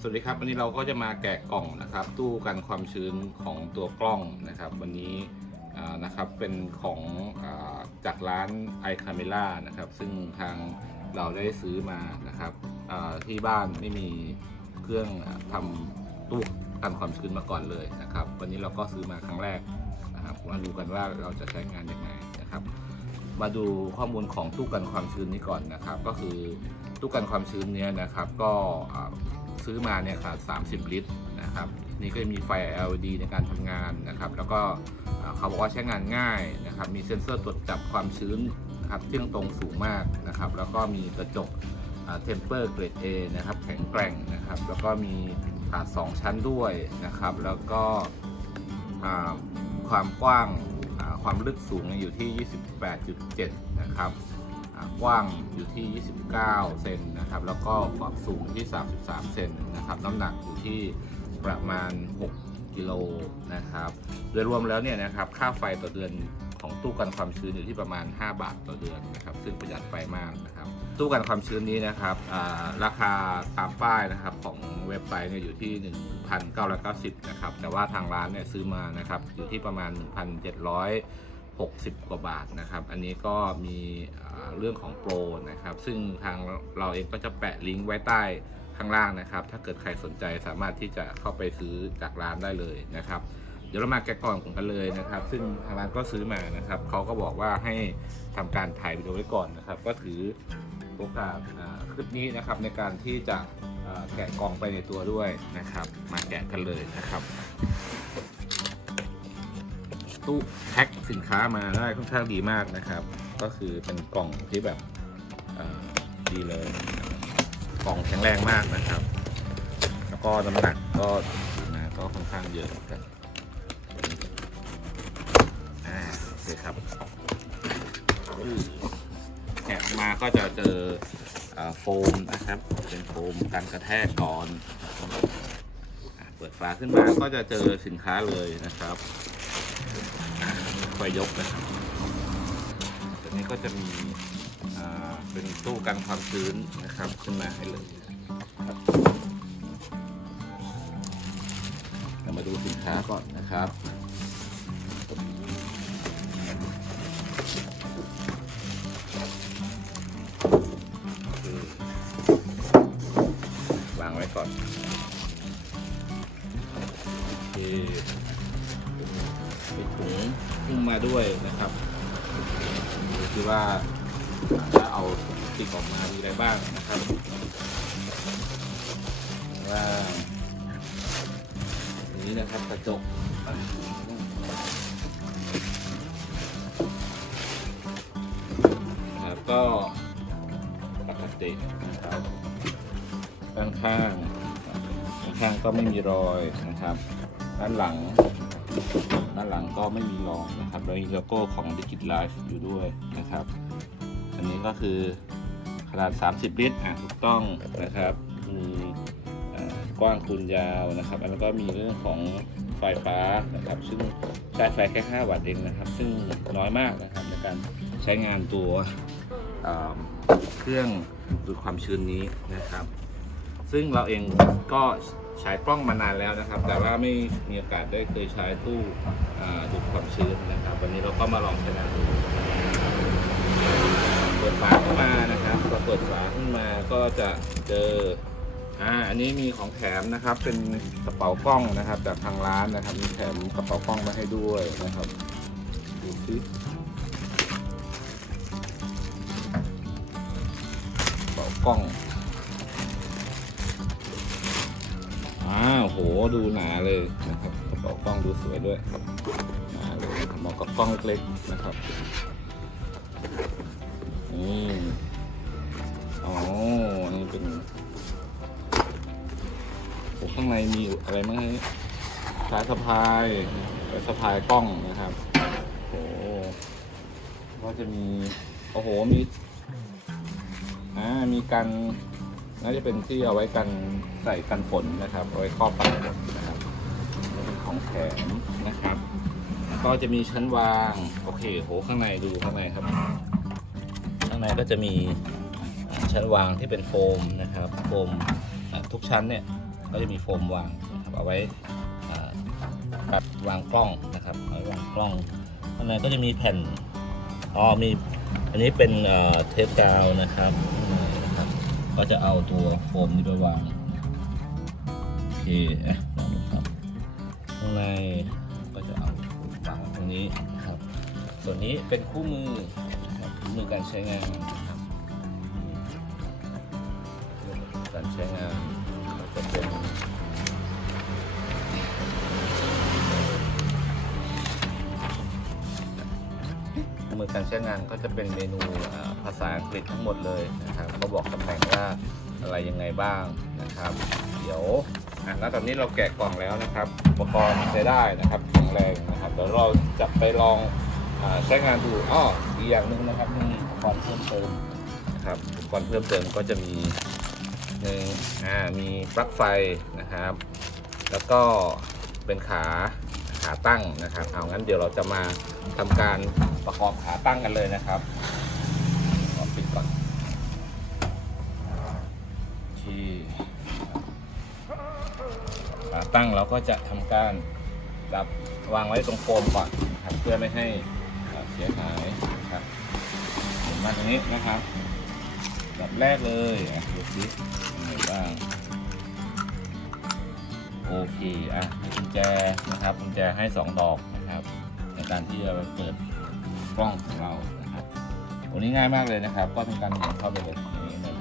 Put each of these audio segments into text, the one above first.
สวัสดีครับวันนี้เราก็จะมาแกะกล่องนะครับ ตู้กันความชื้นของตัวกล้องนะครับ วันนี้นะครับเป็นของอาจากร้าน i c a m e l a นะครับ ซึ่งทางเราได้ซื้อมานะครับที่บ้านไม่มีเครื่องทำตู้กันความชื้นมาก่อนเลยนะครับ วันนี้เราก็ซื้อมาครั้งแรกนะครับมาดูกันว่าเราจะใช้งานยังไงนะครับ มาดูข้อมูลของตู้กันความชื้นนี้ก่อนนะครับ ก็คือตู้กันความชื้นเนี้ยนะครับ ก็ ซื้อมาเนี่ยครับ30 ลิตรนะครับนี่ก็มีไฟ LED ในการทำงานนะครับ แล้วก็เขาบอกว่าใช้งานง่ายนะครับ มีเซ็นเซอร์ตรวจจับความชื้นนะครับเที่ยงตรงสูงมากนะครับ แล้วก็มีกระจกเทมเปอร์เกรด A นะครับ แข็งแกร่งนะครับ แล้วก็มีถาดสองชั้นด้วยนะครับ แล้วก็ความกว้างความลึกสูงอยู่ที่ 28.7 นะครับ กว้างอยู่ที่ 29 เซนนะครับ แล้วก็ความสูงที่ 33 เซนนะครับ น้ำหนักอยู่ที่ประมาณ 6 กิโลนะครับโดยรวมแล้วเนี่ยนะครับ ค่าไฟต่อเดือนของตู้กันความชื้นอยู่ที่ประมาณ 5 บาทต่อเดือนนะครับ ซึ่งประหยัดไฟมากนะครับ ตู้กันความชื้นนี้นะครับราคาตามป้ายนะครับของเว็บไซต์เนี่ยอยู่ที่ 1,990 นะครับ แต่ว่าทางร้านเนี่ยซื้อมานะครับอยู่ที่ประมาณ 1,700 60 กว่าบาทนะครับ อันนี้ก็มีเรื่องของโปรนะครับ ซึ่งทางเราเองก็จะแปะลิงก์ไว้ใต้ข้างล่างนะครับ ถ้าเกิดใครสนใจสามารถที่จะเข้าไปซื้อจากร้านได้เลยนะครับ เดี๋ยวเรามาแกะกล่องกันเลยนะครับ ซึ่งทางร้านก็ซื้อมานะครับ เขาก็บอกว่าให้ทำการถ่ายวิดีโอไว้ก่อนนะครับ ก็ถือโอกาสคลิปนี้นะครับในการที่จะแกะกล่องไปในตัวด้วยนะครับ มาแกะกันเลยนะครับ ตู้แพ็คสินค้ามาได้ค่อนข้างดีมากนะครับ ก็คือเป็นกล่องที่แบบดีเลย กล่องแข็งแรงมากนะครับ แล้วก็น้ำหนักก็ถือมาก็ค่อนข้างเยอะนกันอ่าโอเคครับแกะมาก็จะเจออ่าโฟมนะครับ เป็นโฟมกันกระแทกก่อน เปิดฝาขึ้นมาก็จะเจอสินค้าเลยนะครับ ไฟยกนะครับตัวนี้ก็จะมีเป็นตู้กันความชื้นนะครับขึ้นมาให้เลยเรามาดูสินค้าก่อนนะครับ ด้วยนะครับดูสิว่าจะเอาติดออกมามีอะไรบ้างนะครับว่าอันนี้นะครับกระจกนะครับก็ปกตินะครับด้านข้างด้านข้างก็ไม่มีรอยนะครับ ด้านหลัง ด้านหลังก็ไม่มีรอยนะครับแล้วมีโลโก้ของ Digit Life อยู่ด้วยนะครับ อันนี้ก็คือขนาด 30 ลิตรอะถูกต้องนะครับ มีกว้างคูณยาวนะครับ แล้วก็มีเรื่องของไฟฟ้านะครับ ซึ่งใช้ไฟแค่ 5 วัตต์เองนะครับ ซึ่งน้อยมากนะครับในการใช้งานตัวเครื่องดูดความชื้นนี้นะครับ ซึ่งเราเองก็ ใช้กล้องมานานแล้วนะครับ แต่ว่าไม่มีโอกาสได้เคยใช้ตู้ดูดความชื้นนะครับ วันนี้เราก็มาลองใช้งานดูเปิดฝาขึ้นมานะครับพอเปิดฝาขึ้นมาก็จะเจออ่าอันนี้มีของแถมนะครับ เป็นกระเป๋ากล้องนะครับจากทางร้านนะครับ มีแถมกระเป๋ากล้องมาให้ด้วยนะครับดูสิกระเป๋ากล้อง อ้าวโหดูหนาเลยนะครับกระเป๋ากล้องดูสวยด้วยหนาเลยเหมาะกับกล้องเล็กๆนะครับนี่อ๋อนี่เป็นโอ้ข้างในมีอะไรบ้างสายสะพายสายสะพายกล้องนะครับโอ้ก็จะมีโอ้โหมีอ่ามีกัน น่าจะเป็นที่เอาไว้กันใส่กันฝนนะครับเอาไว้ครอบปากนะครับเป็นของแถมนะครับ ก็จะมีชั้นวางโอเคโหข้างในดูข้างในครับ ข้างในก็จะมีชั้นวางที่เป็นโฟมนะครับโฟมทุกชั้นเนี่ยก็จะมีโฟมวางนะครับเอาไว้อ่าแบบวางกล้องนะครับเอาไว้วางกล้องข้างในก็จะมีแผ่นอ๋อมีอันนี้เป็นเทปกาวนะครับ ก็จะเอาตัวโฟมนี้ไปวางโอเคนะลองดูครับข้างในก็จะเอาวางตรงนี้ครับ ส่วนนี้เป็นคู่มือครับคู่มือการใช้งานนะครับการใช้งานก็จะเป็น มือการใช้งานก็จะเป็นเมนูภาษาอังกฤษทั้งหมดเลยนะครับก็บอกตำแหน่งว่าอะไรยังไงบ้างนะครับ เดี๋ยวอะแล้วตอนนี้เราแกะกล่องแล้วนะครับอุปกรณ์ใช้ได้นะครับแข็งแรงนะครับเดี๋ยวเราจะไปลองอใช้งานดูอ้ออีกอย่างหนึ่งนะครับมีอุปกรณ์เพิ่มเติมนะครับอุปกรณ์เพิ่มเติมก็จะมีหนึ่งอ่ามีปลั๊กไฟนะครับ แล้วก็เป็นขา ขาตั้งนะครับเอางั้นเดี๋ยวเราจะมาทำการประกอบขาตั้งกันเลยนะครับขอปิดก่อนที่ขาตั้งเราก็จะทำการจับวางไว้ตรงโฟมก่อนนะครับเพื่อไม่ให้เสียหายนะครับเห็นมาตรงนี้นะครับแบบแรกเลยดูสิเป็นไงบ้าง โอเคอะมีกุญแจนะครับกุญแจให้ 2 ดอกนะครับ ในการที่จะเปิดกล้องของเรานะครับตรงนี้ง่ายมากเลยนะครับ ก็ทำการหมุนเข้าไปเลยอย่างนี้เลย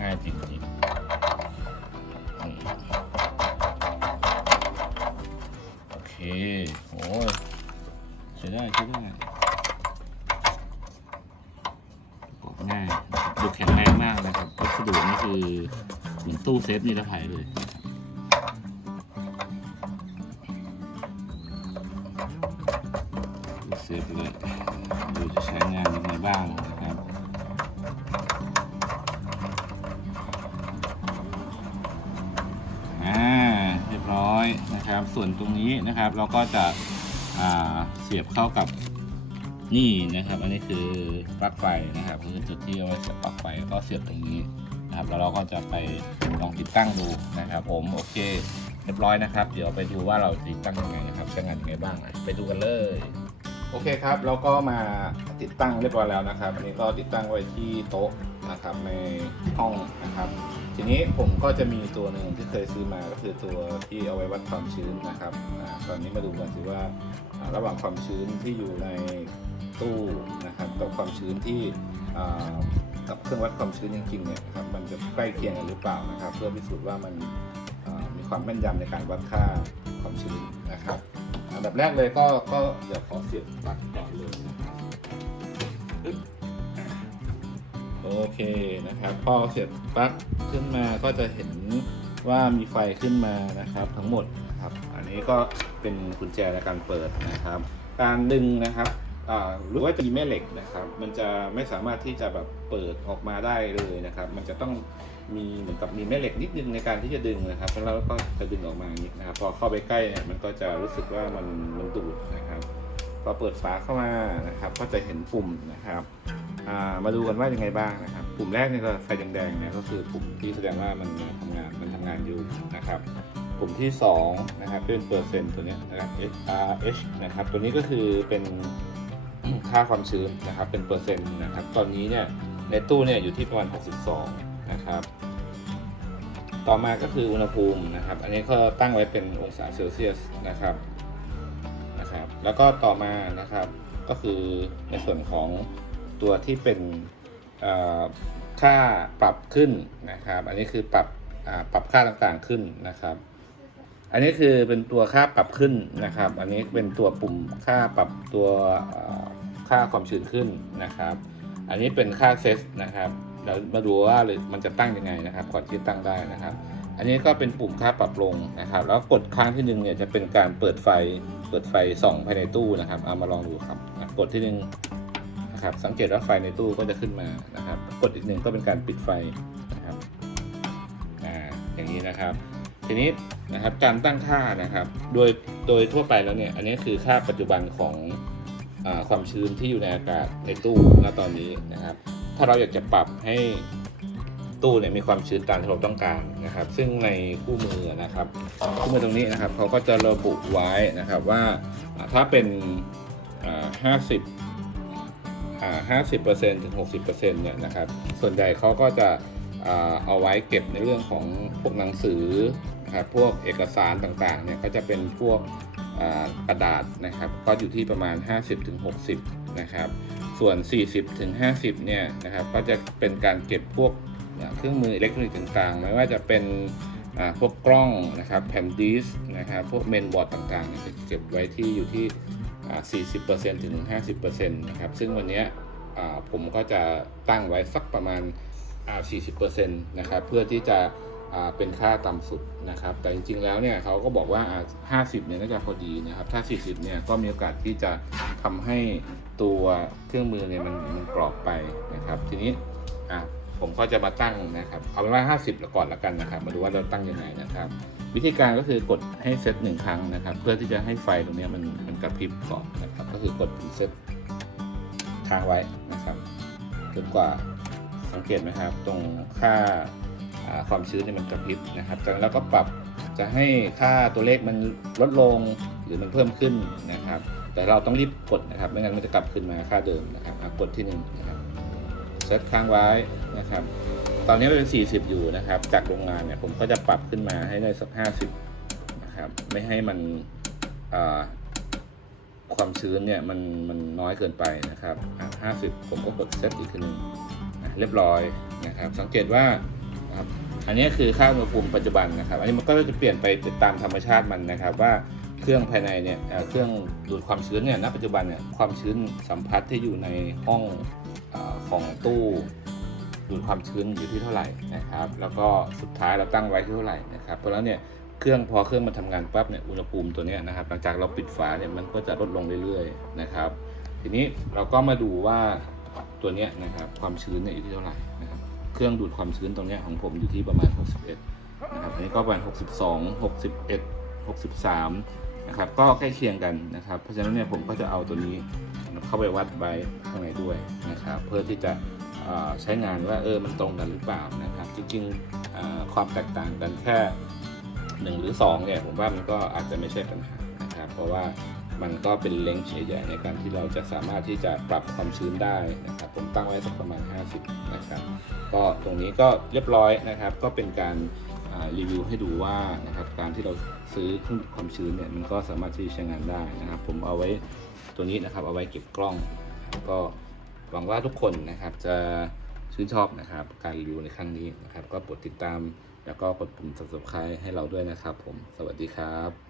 ง่ายจริงๆอืมโอเคโอ้ยใช้ได้ใช้ได้ง่าย ดูแข็งแรงมากนะครับวัสดุนี่คือเหมือนตู้เซฟนิรภัยเลยตู้เซฟเลยดูจะใช้งานยังไงบ้างนะครับอ่าเรียบร้อยนะครับ ส่วนตรงนี้นะครับเราก็จะเสียบเข้ากับ นี่นะครับ อันนี้คือปลั๊กไฟนะครับคือจุดที่เอาไว้เสียบปลั๊กไฟก็เสียบตรงนี้นะครับ แล้วเราก็จะไปลองติดตั้งดูนะครับ ผมโอเคเรียบร้อยนะครับ เดี๋ยวไปดูว่าเราติดตั้งยังไงนะครับใช้งานยังไงบ้างไปดูกันเลยโอเคครับเราก็มาติดตั้งเรียบร้อยแล้วนะครับ อันนี้ก็ติดตั้งไว้ที่โต๊ะนะครับในห้องนะครับ ทีนี้ผมก็จะมีตัวหนึ่งที่เคยซื้อมาก็คือตัวที่เอาไว้วัดความชื้นนะครับอาตอนนี้มาดูกันสิว่าระหว่างความชื้นที่อยู่ใน ตู้นะครับกับความชื้นที่กับเครื่องวัดความชื้นจริงๆเนี่ยครับมันจะใกล้เคียงกันหรือเปล่านะครับ เพื่อพิสูจน์ว่ามันมีความแม่นยำในการวัดค่าความชื้นนะครับ อันดับแรกเลยก็ก็เดี๋ยวขอเสียบปลั๊กก่อนเลยนะครับโอเคนะครับพอเสียบปลั๊กขึ้นมาก็จะเห็นว่ามีไฟขึ้นมานะครับทั้งหมดนะครับ อันนี้ก็เป็นกุญแจในการเปิดนะครับ การดึงนะครับ หรือว่าจะมีแม่เหล็กนะครับ มันจะไม่สามารถที่จะแบบเปิดออกมาได้เลยนะครับ มันจะต้องมีเหมือนกับมีแม่เหล็กนิดนึงในการที่จะดึงนะครับแล้วก็จะดึงออกมาอย่างนี้นะครับ พอเข้าไปใกล้เนี่ยมันก็จะรู้สึกว่ามันมันดูดนะครับพอเปิดฝาเข้ามานะครับ ก็จะเห็นปุ่มนะครับามาดูกันว่ายังไงบ้างนะครับ ปุ่มแรกนี่ก็ไฟแดงๆเนี่ยก็คือปุ่มที่แสดงว่ามันทำงานมันทำงานอยู่นะครับ ปุ่มที่สองนะครับเป็นเปอร์เซ็นต์ตัวนี้นะครับ SRH นะครับ ตัวนี้ก็คือเป็น ค่าความชื้นนะครับเป็นเปอร์เซ็นต์นะครับ ตอนนี้เนี่ยในตู้เนี่ยอยู่ที่ประมาณ 62 นะครับ ต่อมาก็คืออุณหภูมินะครับ อันนี้ก็ตั้งไว้เป็นองศาเซลเซียสนะครับนะครับ แล้วก็ต่อมานะครับก็คือในส่วนของตัวที่เป็นค่าปรับขึ้นนะครับ อันนี้คือปรับปรับค่าต่างๆขึ้นนะครับ อันนี้คือเป็นตัวค่าปรับขึ้นนะครับ อันนี้เป็นตัวปุ่มค่าปรับตัว ค่าความชื้นขึ้นนะครับ อันนี้เป็นค่าเซตนะครับ เรามาดูว่ามันจะตั้งยังไงนะครับ ก่อนที่ตั้งได้นะครับ อันนี้ก็เป็นปุ่มค่าปรับลงนะครับ แล้วกดครั้งที่หนึ่งเนี่ยจะเป็นการเปิดไฟ เปิดไฟส่องภายในตู้นะครับ เอามาลองดูครับ กดที่หนึ่งนะครับ สังเกตว่าไฟในตู้ก็จะขึ้นมานะครับ กดอีกหนึ่งก็เป็นการปิดไฟนะครับ อ่า อย่างนี้นะครับ ทีนี้นะครับการตั้งค่านะครับ โดยโดยทั่วไปแล้วเนี่ย อันนี้คือค่าปัจจุบันของ ความชื้นที่อยู่ในอากาศในตู้ณตอนนี้นะครับ ถ้าเราอยากจะปรับให้ตู้เนี่ยมีความชื้นตามที่เราต้องการนะครับ ซึ่งในคู่มือนะครับ คู่มือตรงนี้นะครับเขาก็จะระบุไว้นะครับว่าถ้าเป็นห้าสิบห้าสิบเปอร์เซ็นต์ถึงหกสิบเปอร์เซ็นต์เนี่ยนะครับ ส่วนใหญ่เขาก็จะเอาไว้เก็บในเรื่องของพวกหนังสือนะครับ พวกเอกสารต่างๆเนี่ยก็จะเป็นพวก กระดาษนะครับ ก็อยู่ที่ประมาณ 50-60 นะครับ ส่วน 40-50 เนี่ยนะครับ ก็จะเป็นการเก็บพวกเครื่องมืออิเล็กทรอนิกส์ต่างๆ ไม่ว่าจะเป็นพวกกล้องนะครับแผ่นดิสก์นะครับ พวกเมนบอร์ดต่างๆจะเก็บไว้ที่อยู่ที่ 40%ถึง 50%นะครับ ซึ่งวันนี้ผมก็จะตั้งไว้สักประมาณ 40%นะครับ เพื่อที่จะ เป็นค่าต่ำสุดนะครับ แต่จริงๆแล้วเนี่ยเขาก็บอกว่า 50 เนี่ยน่าจะพอดีนะครับ ถ้า 40 เนี่ยก็มีโอกาสที่จะทำให้ตัวเครื่องมือเนี่ยมันมันกรอบไปนะครับ ทีนี้อ่าผมก็จะมาตั้งนะครับ เอาเป็นว่า 50ล้วก่อนละกันนะครับ มาดูว่าเราตั้งยังไงนะครับ วิธีการก็คือกดให้เซตหนึ่งครั้งนะครับ เพื่อที่จะให้ไฟตรงเนี้ยมันมันกระพริบก่อนนะครับ ก็คือกดเซตค้างไว้นะครับจนกว่าสังเกตไหมครับ ตรงค่า ความชื้นเนี่ยมันกระพริบนะครับจากนั้นเราก็ปรับจะให้ค่าตัวเลขมันลดลงหรือมันเพิ่มขึ้นนะครับ แต่เราต้องรีบกดนะครับไม่งั้นมันจะกลับขึ้นมาค่าเดิมนะครับกดที่หนึ่งนะครับเซตค้างไว้นะครับ ตอนนี้มันเป็น 40 อยู่นะครับ จากโรงงานเนี่ยผมก็จะปรับขึ้นมาให้ได้สัก 50นะครับ ไม่ให้มันความชื้นเนี่ยมันมันน้อยเกินไปนะครับ 50 ผมก็กดเซตอีกทีหนึงอะเรียบร้อยนะครับ สังเกตว่า ครับอันนี้คือค่าอุณหภูมิปัจจุบันนะครับ อันนี้มันก็จะเปลี่ยนไปตามธรรมชาติมันนะครับ ว่าเครื่องภายในเนี่ยเครื่องดูดความชื้นเนี่ยณปัจจุบันเนี่ยความชื้นสัมผัสที่อยู่ในห้องอของตู้ดูดความชื้นอยู่ที่เท่าไหร่นะครับ แล้วก็สุดท้ายเราตั้งไว้ที่เท่าไหร่นะครับ เพราะฉะนั้นเนี่ยเครื่องพอเครื่องมันทำงานปั๊บเนี่ยอุณหภูมิตัวเนี้ยนะครับ หลังจากเราปิดฝาเนี่ยมันก็จะลดลงเรื่อยๆนะครับ ทีนี้เราก็มาดูว่าตัวเนี้ยนะครับความชื้นเนี่ยอยู่ที่เท่าไหร่นะครับ เครื่องดูดความชื้นตรงเนี้ยของผมอยู่ที่ประมาณ 61นะครับอันนี้ก็ประมาณ 62 61 63นะครับ ก็ใกล้เคียงกันนะครับ เพราะฉะนั้นเนี่ยผมก็จะเอาตัวนี้เข้าไปวัดไว้ข้างในด้วยนะครับ เพื่อที่จะใช้งานว่าเออมันตรงกันหรือเปล่านะครับ จริงๆความแตกต่างกันแค่หนึ่งหรือสองเนี่ยผมว่ามันก็อาจจะไม่ใช่ปัญหานะครับ เพราะว่า มันก็เป็นเลนส์ใหญ่ๆในการที่เราจะสามารถที่จะปรับความชื้นได้นะครับ ผมตั้งไว้สักประมาณ 50 นะครับ ก็ตรงนี้ก็เรียบร้อยนะครับ ก็เป็นการรีวิวให้ดูว่านะครับการที่เราซื้อเครื่องความชื้นเนี่ยมันก็สามารถที่จะใช้งานได้นะครับ ผมเอาไว้ตัวนี้นะครับ เอาไว้เก็บกล้อง ก็หวังว่าทุกคนนะครับจะชื่นชอบนะครับการรีวิวในครั้งนี้นะครับ ก็กดติดตามแล้วก็กดปุ่ม subscribe ให้เราด้วยนะครับ ผมสวัสดีครับ